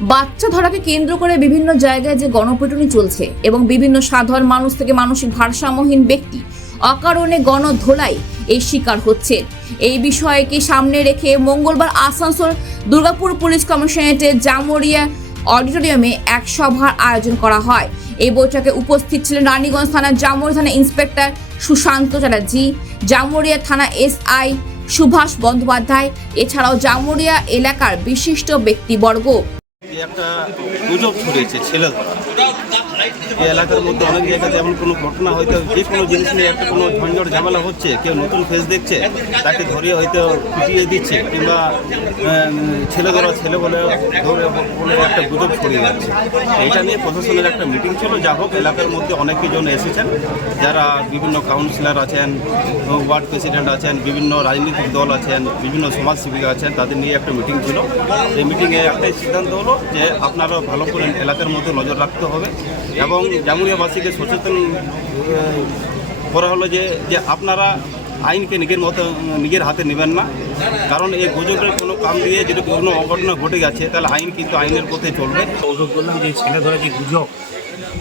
বাচ্চা ধরাকে কেন্দ্র করে বিভিন্ন জায়গায় যে গণপিটুনি চলছে এবং বিভিন্ন সাধারণ মানুষ থেকে মানসিক ভারসাম্যহীন ব্যক্তি অকারণে গণধোলাই এই শিকার হচ্ছে। এই বিষয়কে সামনে রেখে মঙ্গলবার আসানসোল দুর্গাপুর পুলিশ কমিশনারেটের জামুরিয়া অডিটোরিয়ামে এক সভার আয়োজন করা হয়। এই বৈঠকে উপস্থিত ছিলেন রানীগঞ্জ থানার জামুরিয়া থানা ইন্সপেক্টর সুশান্ত চ্যাটার্জি, জামুরিয়া থানা এসআই সুভাষ বন্দ্যোপাধ্যায়, এছাড়াও জামুরিয়া এলাকার বিশিষ্ট ব্যক্তিবর্গ। একটা গুজব ছড়িয়েছে ছেলে ধরা। এই এলাকার মধ্যে অনেক জায়গাতে এমন কোনো ঘটনা হয়তো যে কোনো জিনিস নিয়ে একটা কোনো ঝঞ্ঝট ঝামেলা হচ্ছে, কেউ নতুন ফেস দেখছে তাকে ধরিয়ে হয়তো পিটিয়ে দিচ্ছে, কিংবা ছেলে ধরা ছেলে বলে একটা গুজব ছড়িয়ে যাচ্ছে। এইটা নিয়ে প্রশাসনের একটা মিটিং ছিল। যা হোক, এলাকার মধ্যে অনেকজন এসেছেন, যারা বিভিন্ন কাউন্সিলর আছেন, ওয়ার্ড প্রেসিডেন্ট আছেন, বিভিন্ন রাজনৈতিক দল আছেন, বিভিন্ন সমাজসেবিকা আছেন, তাদের নিয়ে একটা মিটিং ছিল। এই মিটিংয়ে একটাই সিদ্ধান্ত হলো যে আপনারা ভালো করে এলাকার মধ্যে নজর রাখতে হবে এবং জামুরিয়াবাসীকে সচেতন করা হলো যে আপনারা আইনকে নিজের হাতে নেবেন না। কারণ এই গুজবের কোনো কাম দিয়ে যদি কোনো অঘটনা ঘটে গেছে, তাহলে আইন কিন্তু আইনের পথে চলবে। অনুরোধ করলাম যে ছেলে ধরে যে গুজব,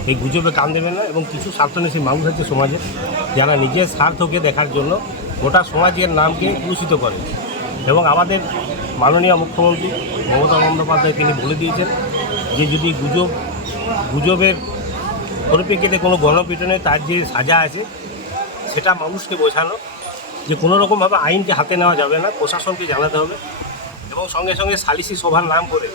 এই গুজবে কান দেবেন না। এবং কিছু স্বার্থন্বেষী মানুষ আছে সমাজে, যারা নিজের স্বার্থকে দেখার জন্য গোটা সমাজের নামকে কলুষিত করে। এবং আমাদের মাননীয় মুখ্যমন্ত্রী মমতা বন্দ্যোপাধ্যায় তিনি বলে দিয়েছেন যে যদি গুজবের পরিপ্রেক্ষিতে কোনো গণপিটনে তার যে সাজা আছে সেটা মানুষকে বোঝানো, যে কোনো রকমভাবে আইনকে হাতে নেওয়া যাবে না, প্রশাসনকে জানাতে হবে। এবং সঙ্গে সঙ্গে সালিসি সভার নাম করে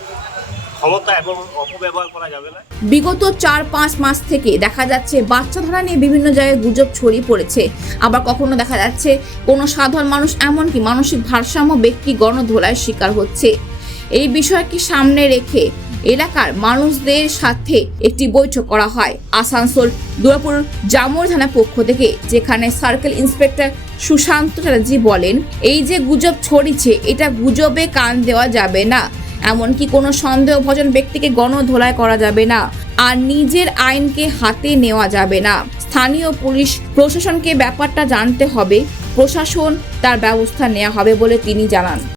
ক্ষমতা এবং অপব্যবহার করা যাবে না। বিগত 4-5 মাস থেকে দেখা যাচ্ছে বাচ্চা ধরা নিয়ে বিভিন্ন জায়গায় গুজব ছড়িয়ে পড়েছে। আবার কখনো দেখা যাচ্ছে কোনো সাধারণ মানুষ, এমনকি মানসিক ভারসাম্য ব্যক্তি গণধোলার শিকার হচ্ছে। এই বিষয়কে সামনে রেখে এলাকার মানুষদের সাথে একটি বৈঠক করা হয় আসানসোল দুর্গাপুর জামুরিয়া থানার পক্ষ থেকে, যেখানে সার্কেল ইন্সপেক্টর সুশান্ত চ্যাটার্জি বলেন, এই যে গুজব ছড়িয়েছে এটা গুজবে কান দেওয়া যাবে না, এমনকি কোনো সন্দেহভাজন ব্যক্তিকে গণধোলাই করা যাবে না, আর নিজের আইনকে হাতে নেওয়া যাবে না। স্থানীয় পুলিশ প্রশাসনকে ব্যাপারটা জানতে হবে, প্রশাসন তার ব্যবস্থা নেওয়া হবে বলে তিনি জানান।